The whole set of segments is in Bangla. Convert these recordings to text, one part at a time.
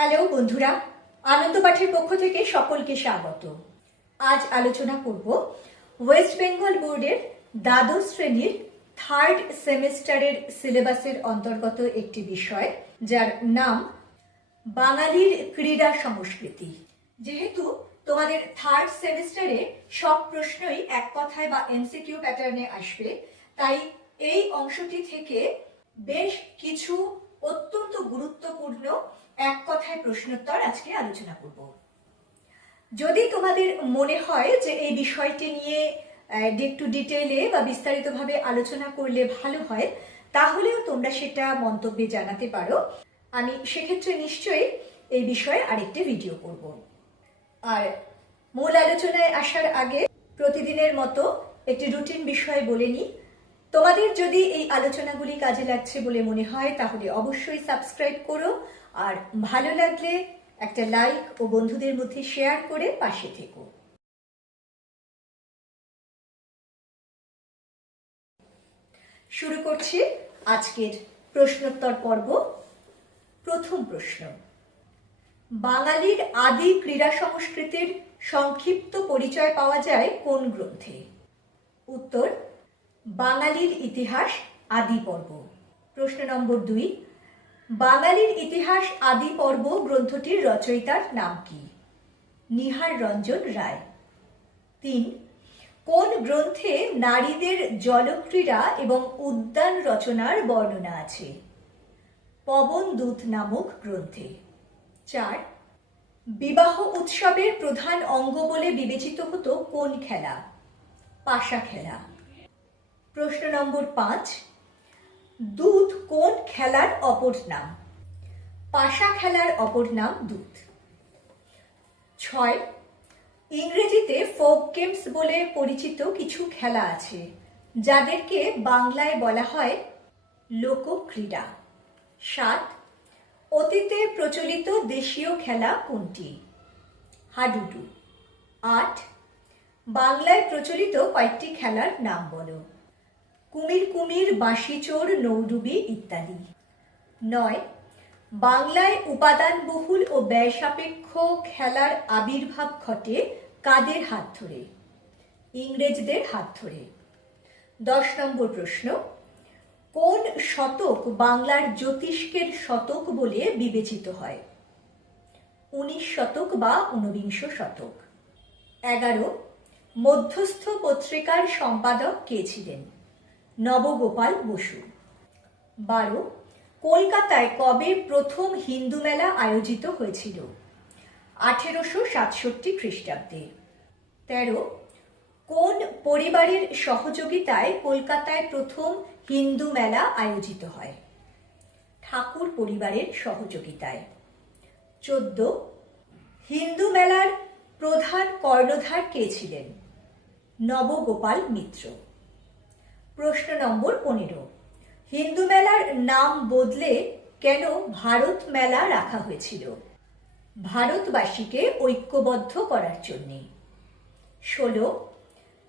হ্যালো বন্ধুরা, আনন্দ পাঠের পক্ষ থেকে সকলকে স্বাগত। আজ আলোচনা করব ওয়েস্ট বেঙ্গল বোর্ডের দ্বাদশ শ্রেণীর থার্ড সেমিস্টারের সিলেবাসের অন্তর্গত একটি বিষয়, যার নাম বাঙালির ক্রীড়া সংস্কৃতি। যেহেতু তোমাদের থার্ড সেমিস্টারে সব প্রশ্নই এক কথায় বা এমসিকিউ প্যাটার্নে আসবে, তাই এই অংশটি থেকে বেশ কিছু অত্যন্ত গুরুত্বপূর্ণ এক কথায় প্রশ্নোত্তর আজকে আলোচনা করব। যদি তোমাদের মনে হয় যে এই বিষয়টি নিয়ে একটু ডিটেইলে বা বিস্তারিতভাবে আলোচনা করলে ভালো হয়, তাহলেও তোমরা সেটা মন্তব্যে জানাতে পারো। আমি সেক্ষেত্রে নিশ্চয়ই এই বিষয়ে আরেকটি ভিডিও করব। আর মূল আলোচনায় আসার আগে প্রতিদিনের মতো একটি রুটিন বিষয় বলে নিই। তোমাদের যদি এই আলোচনাগুলি কাজে লাগছে বলে মনে হয়, তাহলে অবশ্যই সাবস্ক্রাইব করো, আর ভালো লাগলে একটা লাইক ও বন্ধুদের মধ্যে শেয়ার করে পাশে থেকো। শুরু করছি আজকের প্রশ্নোত্তর পর্ব। প্রথম প্রশ্ন: বাঙালির আদি ক্রীড়া সংস্কৃতির সংক্ষিপ্ত পরিচয় পাওয়া যায় কোন গ্রন্থে? উত্তর: বাঙালির ইতিহাস আদি পর্ব। প্রশ্ন নম্বর 2: বাঙালির ইতিহাস আদি পর্ব গ্রন্থটির রচয়িতার নাম কি? নিহার রঞ্জন রায়। 3: কোন গ্রন্থে নারীদের জলক্রীড়া এবং উদ্যান রচনার বর্ণনা আছে? পবন দূত নামক গ্রন্থে। 4: বিবাহ উৎসবের প্রধান অঙ্গ বলে বিবেচিত হতো কোন খেলা? পাশা খেলা। প্রশ্ন নম্বর 5: দূত কোন খেলার অপর নাম? পাশা খেলার অপর নাম দূত। 6: ইংরেজিতে ফোক গেমস বলে পরিচিত কিছু খেলা আছে, যাদেরকে বাংলায় বলা হয় লোকক্রীড়া। 7: অতীতে প্রচলিত দেশীয় খেলা কোনটি? হাডুডু। 8: বাংলায় প্রচলিত কয়েকটি খেলার নাম বলো। কুমির কুমির, বাঁশি চোর, নৌডুবি ইত্যাদি। 9: বাংলায় উপাদানবহুল ও ব্যয় সাপেক্ষ খেলার আবির্ভাব ঘটে কাদের হাত ধরে? ইংরেজদের হাত ধরে। 10 নম্বর প্রশ্ন: কোন শতক বাংলার জ্যোতিষ্কের শতক বলে বিবেচিত হয়? 19 শতক বা ঊনবিংশ শতক। 11: মধ্যস্থ পত্রিকার সম্পাদক কে ছিলেন? নবগোপাল বসু। 12: কলকাতায় কবে প্রথম হিন্দু মেলা আয়োজিত হয়েছিল? 1867 খ্রিস্টাব্দে। 13: কোন পরিবারের সহযোগিতায় কলকাতায় প্রথম হিন্দু মেলা আয়োজিত হয়? ঠাকুর পরিবারের সহযোগিতায়। 14: হিন্দু মেলার প্রধান কর্ণধার কে ছিলেন? নবগোপাল মিত্র। প্রশ্ন নম্বর 15: হিন্দু মেলার নাম বদলে কেন ভারত মেলা রাখা হয়েছিল? ভারতবাসীকে ঐক্যবদ্ধ করার জন্য। 16: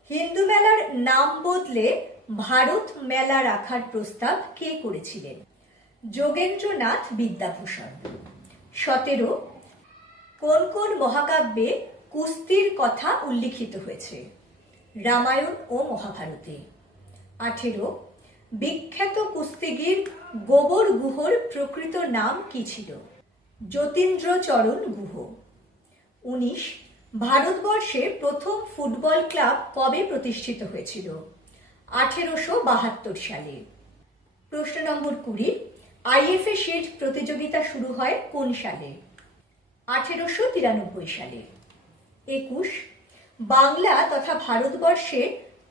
হিন্দু মেলার নাম বদলে ভারত মেলা রাখার প্রস্তাব কে করেছিলেন? যোগেন্দ্রনাথ বিদ্যাভূষণ। 17: কোন কোন মহাকাব্যে কুস্তির কথা উল্লিখিত হয়েছে? রামায়ণ ও মহাভারতে। 18: বিখ্যাত কুস্তিগীর গোবর গুহর প্রকৃত নাম কি ছিল? যতীন্দ্রচরণ গুহ। 19: ভারতবর্ষে প্রথম ফুটবল ক্লাব কবে প্রতিষ্ঠিত হয়েছিল? 1872 সালে। প্রশ্ন নম্বর 20: আইএফএ শিল্ড প্রতিযোগিতা শুরু হয় কোন সালে? 1893 সালে। 21: বাংলা তথা ভারতবর্ষে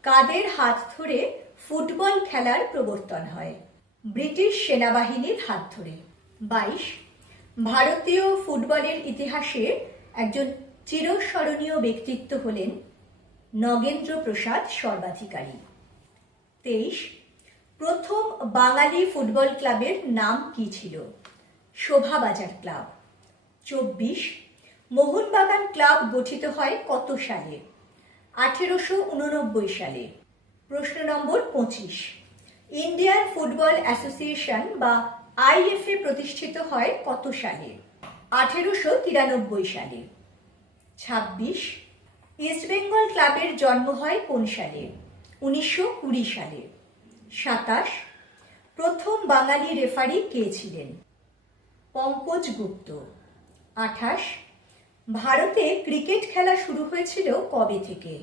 কাদের হাত ধরে ফুটবল খেলার প্রবর্তন হয়? ব্রিটিশ সেনাবাহিনীর হাত ধরে। 22: ভারতীয় ফুটবলের ইতিহাসে একজন চিরস্মরণীয় ব্যক্তিত্ব হলেন নগেন্দ্র প্রসাদ সর্বাধিকারী। 23: প্রথম বাঙালি ফুটবল ক্লাবের নাম কি ছিল? শোভাবাজার ক্লাব। 24: মোহনবাগান ক্লাব গঠিত হয় কত সালে? 1889 সালে। প্রশ্ন নম্বর 25: ইন্ডিয়ান ফুটবল অ্যাসোসিয়েশন বা আইএফএ প্রতিষ্ঠিত হয় কত সালে? 1893 সালে। 26 ইস্টবেঙ্গল ক্লাবের জন্ম হয় কোন সালে? 1920 সালে। 27 প্রথম বাঙালি রেফারি কে ছিলেন? পঙ্কজ গুপ্ত। 28 ভারতে ক্রিকেট খেলা শুরু হয়েছিল কবে থেকে?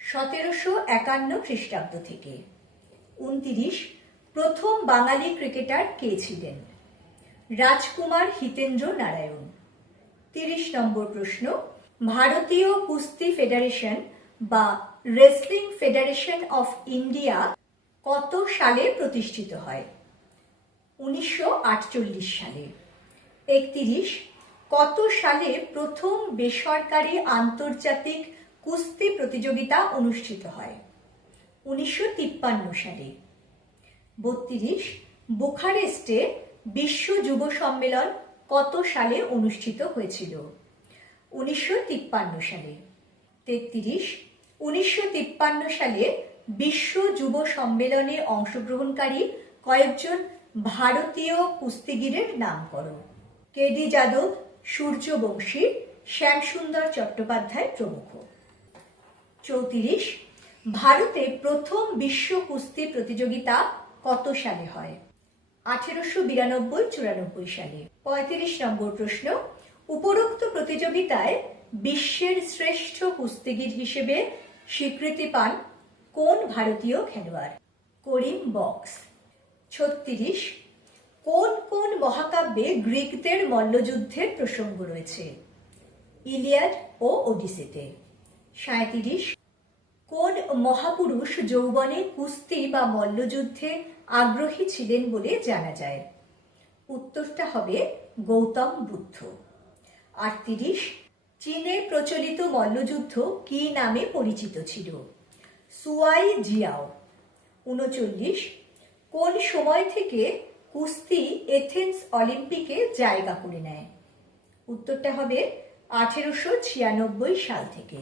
1751 খ্রিস্টাব্দ থেকে। 29 প্রথম বাঙালি ক্রিকেটার কে ছিলেন? রাজকুমার হিতেন্দ্র নারায়ণ। 30 নম্বর প্রশ্ন, ভারতীয় কুস্তি ফেডারেশন বা রেসলিং ফেডারেশন অফ ইন্ডিয়া কত সালে প্রতিষ্ঠিত হয়? 1948 সালে। 31 কত সালে প্রথম বেসরকারি আন্তর্জাতিক কুস্তি প্রতিযোগিতা অনুষ্ঠিত হয়? 1953 সালে। 32 বুখারেস্টে বিশ্ব যুব সম্মেলন কত সালে অনুষ্ঠিত হয়েছিল? 1953 সালে। 33 1953 সালে বিশ্ব যুব সম্মেলনে অংশগ্রহণকারী কয়েকজন ভারতীয় কুস্তিগীরের নাম করো। কেডি যাদব, সূর্যবংশী, শ্যামসুন্দর চট্টোপাধ্যায় প্রমুখ। 34 ভারতে প্রথম বিশ্ব কুস্তি প্রতিযোগিতা কত সালে হয়? 1892-94 সালে। 35 নম্বর প্রশ্ন, উপরোক্ত প্রতিযোগিতায় বিশ্বের শ্রেষ্ঠ কুস্তিগীর হিসেবে স্বীকৃতি পান কোন ভারতীয় খেলোয়াড়? করিম বক্স। 36 কোন কোন মহাকাব্যে গ্রিকদের মল্লযুদ্ধের প্রসঙ্গ রয়েছে? ইলিয়াড ও ওডিসিতে। 37 কোন মহাপুরুষ যৌবনে কুস্তি বা মল্লযুদ্ধে আগ্রহী ছিলেন বলে জানা যায়? উত্তরটা হবে গৌতম বুদ্ধ। 38 চীনে প্রচলিত মল্লযুদ্ধ কি নামে পরিচিত ছিল? সুয়াই জিয়াও। 39 কোন সময় থেকে কুস্তি এথেন্স অলিম্পিকে জায়গা করে নেয়? উত্তরটা হবে 1896 সাল থেকে।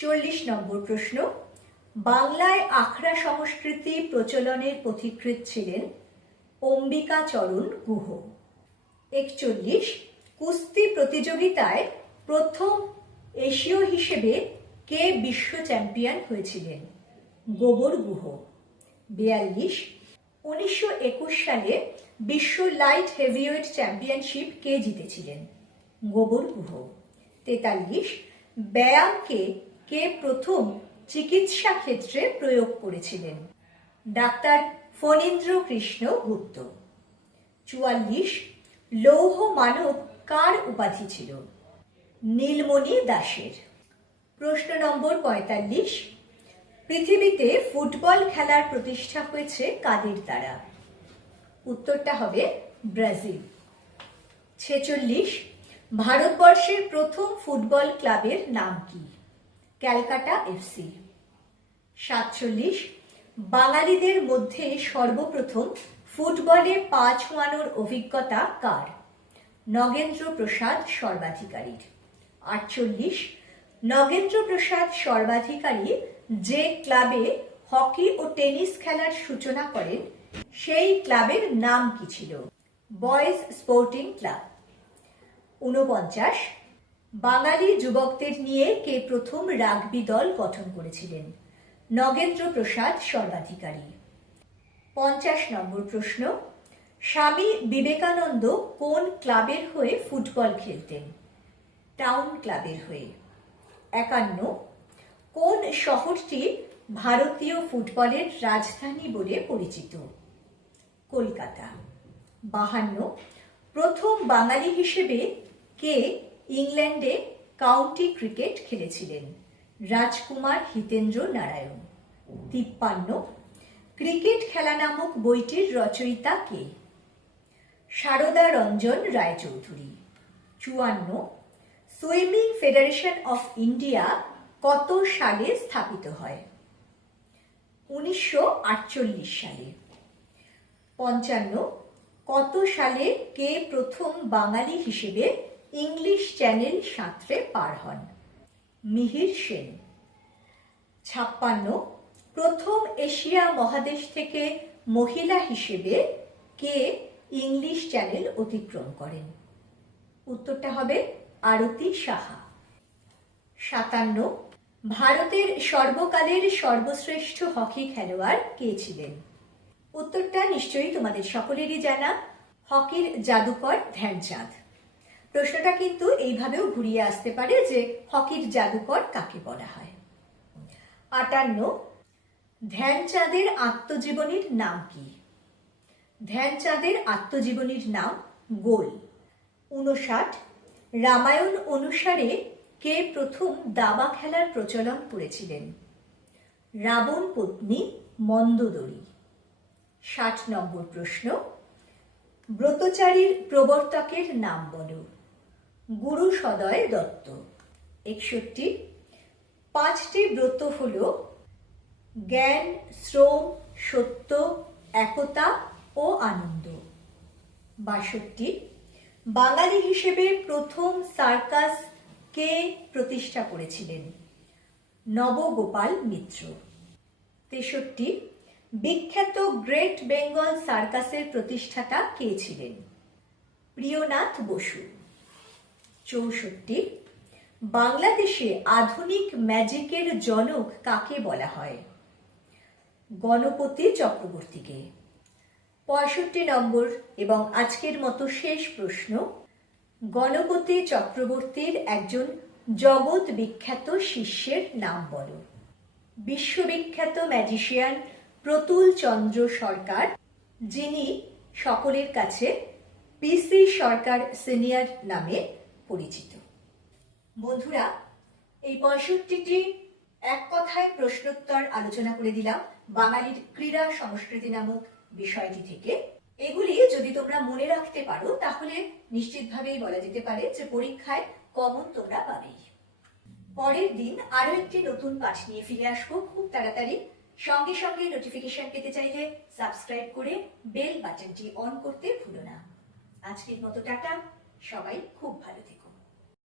40 নম্বর প্রশ্ন, বাংলায় আখড়া সংস্কৃতি প্রচলনের পথিকৃৎ ছিলেন অম্বিকাচরণ গুহ। 41 কুস্তি প্রতিযোগিতায় প্রথম এশীয় হিসেবে কে বিশ্ব চ্যাম্পিয়ন হয়েছিলেন? গোবর গুহ। 42 1921 সালে বিশ্ব লাইট হেভিওয়েট চ্যাম্পিয়নশিপ কে জিতেছিলেন? গোবর গুহ। 43 ব্যায়ামকে কে প্রথম চিকিৎসা ক্ষেত্রে প্রয়োগ করেছিলেন? ডাক্তার ফণীন্দ্র কৃষ্ণ গুপ্ত। 44 লৌহ মানব কার উপাধি ছিল? নীলমণি দাসের। প্রশ্ন নম্বর 45 পৃথিবীতে ফুটবল খেলার প্রতিষ্ঠা হয়েছে কাদের দ্বারা? উত্তরটা হবে ব্রাজিল। 46 ভারতবর্ষের প্রথম ফুটবল ক্লাবের নাম কি? ক্যালকাটা এফসি। 47 বাঙালিদের মধ্যে সর্বপ্রথম ফুটবলে পা ছোঁয়ানোর অভিজ্ঞতা কার? নগেন্দ্র প্রসাদ সর্বাধিকারীর। 48 নগেন্দ্র প্রসাদ সর্বাধিকারী যে ক্লাবে হকি ও টেনিস খেলার সূচনা করেন সেই ক্লাবের নাম কি ছিল? Boys sporting club. 49 বাঙালি যুবকদের নিয়ে কে প্রথম রাগবি দল গঠন করেছিলেন? নগেন্দ্র প্রসাদ সর্বাধিকারী। 50 নম্বর প্রশ্ন, স্বামী বিবেকানন্দ কোন ক্লাবের হয়ে ফুটবল খেলতেন? টাউন ক্লাবের হয়ে। 51 কোন শহরটি ভারতীয় ফুটবলের রাজধানী বলে পরিচিত? কলকাতা। 52 প্রথম বাঙালি হিসেবে কে ইংল্যান্ডে কাউন্টি ক্রিকেট খেলেছিলেন? রাজকুমার হিতেন্দ্র নারায়ণ। 53 ক্রিকেট খেলা নামক বইটির রচয়িতা কে? Sarada Ranjan Raychaudhuri. 54 swimming federation of India কত সালে স্থাপিত হয়? 1948 সালে। 55 কত সালে কে প্রথম বাঙালি হিসেবে ইংলিশ চ্যানেল সাঁতরে পার হন? মিহির সেন। 56 প্রথম এশিয়া মহাদেশ থেকে মহিলা হিসেবে কে ইংলিশ চ্যানেল অতিক্রম করেন? উত্তরটা হবে আরতি সাহা। 57, ভারতের সর্বকালের সর্বশ্রেষ্ঠ হকি খেলোয়াড় কে ছিলেন? উত্তরটা নিশ্চয়ই তোমাদের সকলেরই জানা, হকির জাদুকর ধ্যানচাঁদ। প্রশ্নটা কিন্তু এইভাবেও ঘুরিয়ে আসতে পারে যে হকির জাদুকর কাকে বলা হয়। 58, ধ্যানচাঁদের আত্মজীবনীর নাম কি? ধ্যানচাঁদের আত্মজীবনীর নাম গোল। 59, রামায়ণ অনুসারে কে প্রথম দাবা খেলার প্রচলন করেছিলেন? রাবণ পত্নী মন্দোদরী। 60 নম্বর প্রশ্ন, ব্রতচারীর প্রবর্তকের নাম বলো। গুরু সদয় দত্ত। 61, 5টি ব্রত হল জ্ঞান, শ্রম, সত্য, একতা ও আনন্দ। 62, বাঙালি হিসেবে প্রথম সার্কাস কে প্রতিষ্ঠা করেছিলেন? নবগোপাল মিত্র। 63, বিখ্যাত গ্রেট বেঙ্গল সার্কাসের প্রতিষ্ঠাতা কে ছিলেন? প্রিয়নাথ বসু। 64, বাংলাদেশে আধুনিক ম্যাজিকের জনক কাকে বলা হয়? গণপতি চক্রবর্তীকে। 65 নম্বর এবং আজকের মতো শেষ প্রশ্ন, গণপতি চক্রবর্তীর একজন জগৎ বিখ্যাত শিষ্যের নাম বলো। বিশ্ববিখ্যাত ম্যাজিশিয়ান প্রতুল চন্দ্র সরকার, যিনি সকলের কাছে পিসি সরকার সিনিয়র নামে পরিচিত। বন্ধুরা, এই 65টি এক কথায় প্রশ্নোত্তর আলোচনা করে দিলাম বাঙালির ক্রীড়া সংস্কৃতি নামক বিষয়টি থেকে। এগুলি যদি তোমরা মনে রাখতে পারো তাহলে নিশ্চিতভাবেই বলা যেতে পারে যে পরীক্ষায় কমন তোমরা পাবেই। পরের দিন আরো একটি নতুন পাঠ নিয়ে ফিরে আসবো খুব তাড়াতাড়ি। সঙ্গে সঙ্গে নোটিফিকেশন পেতে চাইলে সাবস্ক্রাইব করে বেল বাটনটি অন করতে ভুলো না। আজকের মতো টাটা, সবাই খুব ভালো থেকো।